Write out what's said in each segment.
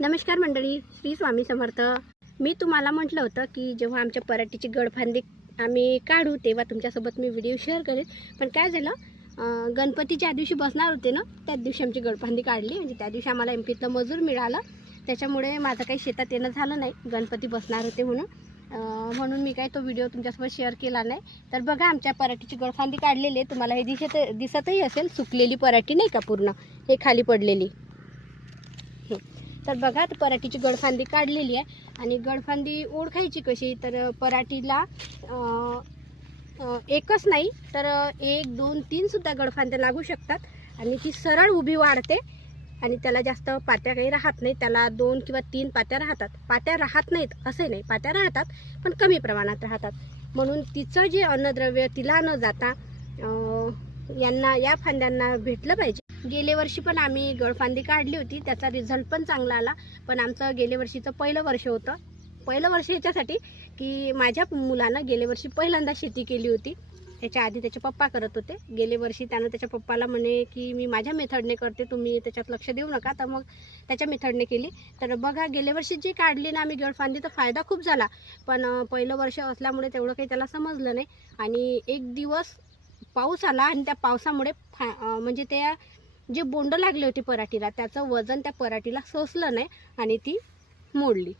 नमस्कार मंडळी, श्री स्वामी समर्थ। मी तुम्हाला म्हटलं होतं की जेव्हा आमच्या पराठीची गडफांदी आम्ही काढू तेव्हा तुमच्यासोबत मी व्हिडिओ शेअर करेन। पण काय झालं, गणपती ज्या दिवशी बसणार होते ना त्याच दिवशी आमची गडफांदी काढली। म्हणजे त्या दिवशी आम्हाला एमपीतलं मजूर मिळालं, त्याच्यामुळे माझं काही शेतात येणं झालं नाही, गणपती बसणार होते म्हणून मी काय तो व्हिडिओ तुमच्यासोबत शेअर केला नाही। तर बघा आमच्या पराठीची गडफांदी काढलेली आहे, तुम्हाला हे दिसतही असेल, सुकलेली पराठी नाही का, पूर्ण हे खाली पडलेली। तर बघा पराठीची गडफांदी काढलेली आहे। आणि गडफांदी ओळखायची कशी, तर पराठीला एकच नाही तर 1 2 3 सुद्धा गडफांद्या लागू शकतात आणि ती सरळ उभी वाढते आणि त्याला जास्त पात्या काही राहत नाही, त्याला 2 किंवा 3 पात्या राहतात। पात्या राहत नाहीत असे नाही, पात्या राहतात पण कमी प्रमाणात राहतात। म्हणून तिचं जे अन्नद्रव्य तिला न जाता या फांद्यांना भेटलं पाहिजे। गेल्या वर्षी पण आम्ही गडफांदी काढली होती, त्याचा रिझल्ट पण चांगला आला। पण आमचं गेल्या वर्षीचं पहिलं वर्ष होतं। पहिलं वर्ष याच्यासाठी की माझ्या मुलानं गेल्या वर्षी पहिल्यांदा शेती केली होती। त्याच्या आधी त्याचे पप्पा करत होते। गेल्या वर्षी त्यानं त्याच्या पप्पाला म्हणे की मी माझ्या मेथडने करते, तुम्ही त्याच्यात लक्ष देऊ नका, तर मग त्याच्या मेथडने केली। तर बघा गेल्या वर्षी जी काढली ना आम्ही गडफांदी, तर फायदा खूप झाला। पण पहिलं वर्ष असल्यामुळे तेवढं काही त्याला समजलं नाही। आणि एक दिवस पाऊस आला आणि त्या पावसामुळे म्हणजे त्या जे बोंड लागले होते पराठीला, त्याचं वजन त्या पराठीला सोसलं नाही आणि ती मोडली।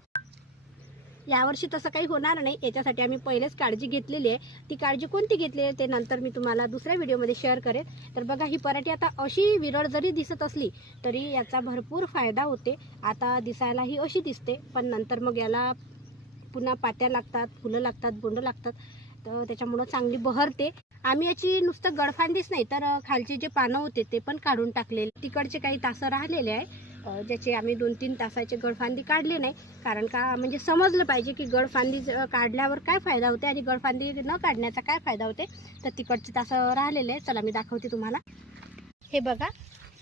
यावर्षी तसं काही होणार नाही, याच्यासाठी आम्ही पहिलेच काळजी घेतलेली आहे। ती काळजी कोणती घेतली आहे ते नंतर मी तुम्हाला दुसऱ्या व्हिडिओमध्ये शेअर करेन। तर बघा ही पराठी आता अशी विरळ जरी दिसत असली तरी याचा भरपूर फायदा होते। आता दिसायला ही अशी दिसते, पण नंतर मग याला पुन्हा पात्या लागतात, फुलं लागतात, बोंड लागतात, तर त्याच्यामुळं चांगली बहरते। आम्ही याची नुसतं गडफांदीच नाही तर खालचे जे पानं होते ते पण काढून टाकलेले। तिकडचे काही तासं राहिलेले आहे, ज्याचे आम्ही 2-3 तासाचे गडफांदी काढले नाही। कारण का म्हणजे समजलं पाहिजे की गडफांदी काढल्यावर काय फायदा होते आणि गडफांदी न काढण्याचा काय फायदा होते। तर तिकडचे तासं राहिलेले आहे, चला मी दाखवते तुम्हाला। हे बघा,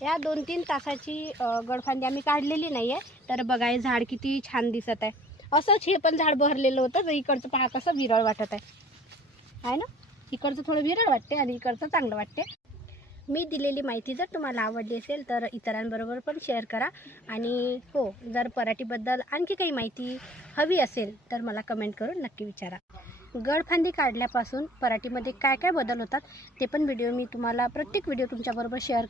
या 2-3 तासाची गडफांदी आम्ही काढलेली नाही आहे। तर बघा हे झाड किती छान दिसत आहे। असंच हे पण झाड बहरलेलं होतं, तर इकडचं पहा कसं विरळ वाटत आहे ना। इकडचं थोडं विरळ वाटते आणि इकडचं चांगलं वाटते। मी दिलेली माहिती जर तुम्हाला आवडली असेल तर इतरांबरोबर पण शेअर करा। आणि हो, जर पराठीबद्दल आणखी काही माहिती हवी असेल तर मला कमेंट करून नक्की विचारा। गडफांदी काढल्यापासून पराठीमध्ये काय काय बदल होतात ते पण व्हिडिओ मी तुम्हाला प्रत्येक व्हिडिओ तुमच्याबरोबर शेअर